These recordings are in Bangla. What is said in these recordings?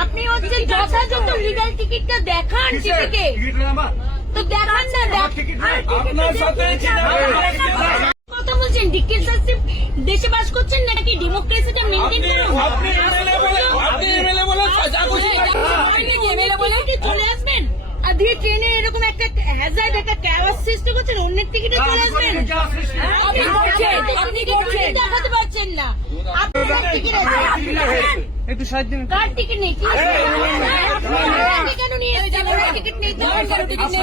আপনি হচ্ছে যথাযথ লিগাল টিকিটটা দেখান টিভিকে, তো দেখান না। আপনার সাথে কথা বলছেন ডিক্টেটরশিপ দেশে বাস করছেন নাকি ডেমোক্রেসিটা মেইনটেইন করুন? আপনি এমএলএ বলে চলে আসবেন আর দিয়ে ট্রেনে এরকম একটা হ্যাজার্ড একটা ক্যাওয়াস সৃষ্টি করছেন, অন্যের টিকিটে চলে আসবেন। আপনি টিকিট দেখাতে পারছেন না, আপনার টিকিট আছে একটু সাহায্য দিন। কার টিকিট নেই? কেন নিয়ে এসেছেন? টিকিট নেই তো টিকিট নেই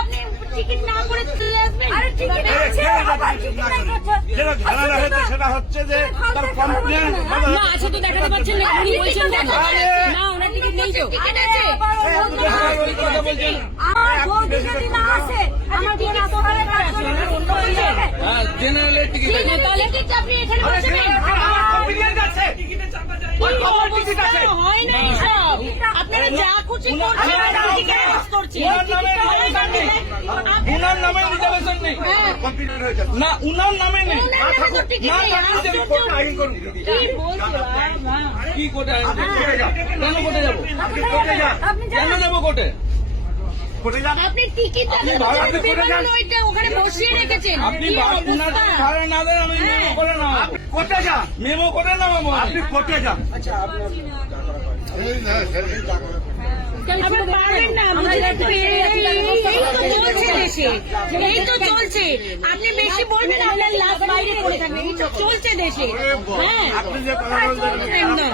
আপনি টিকিট না করে চলে আসবেন। আরে টিকিট আছে, সেটা হচ্ছে যে তার কমপ্লেন না আছে তো দেখাতে পারছেন না, উনি বলছেন না ওনার টিকিট নেই তো। টিকিট আছে কথা বলছেন। আমার বউদি যদি না আসে আমার বোন আসলে কাজ করে না, অন্য বলছেন হ্যাঁ, জেনারেলের টিকিট আছে। তাহলে টিকিট আপনি এখানে বসবেন। হয় না এসব, আপনারা যা খুশি করছেন টিকিট পাস করছেন। উনার নামে রিজার্ভেশন নেই না, উনার নামে নেই। ওনার নামে তো টিকিট নেই। কি বলছো বাবা? কি কোর্টে আইন করবো? কেন কোর্টে যাবো? আপনি কেন যাবো কোর্টে? আপনি টিকিট বিমান ওইটা ওখানে বসিয়ে রেখেছেন। আপনি কি উনার অবস্থা? ভাড়া না দেন, আমি মেমো করে নামাবো। কোর্টে যান, মেমো করে নামাবো আমি। আপনি কোর্টে যান। আপনি পারবেন না, বুঝলেন তো? এই তো চলছে দেশে, এই তো চলছে। আপনি বেশি বলবেন আপনার লাশ বাইরে পড়ে থাকবে, এই তো চলছে দেশে। হ্যাঁ আপনি যে কথা বলছেন একদম।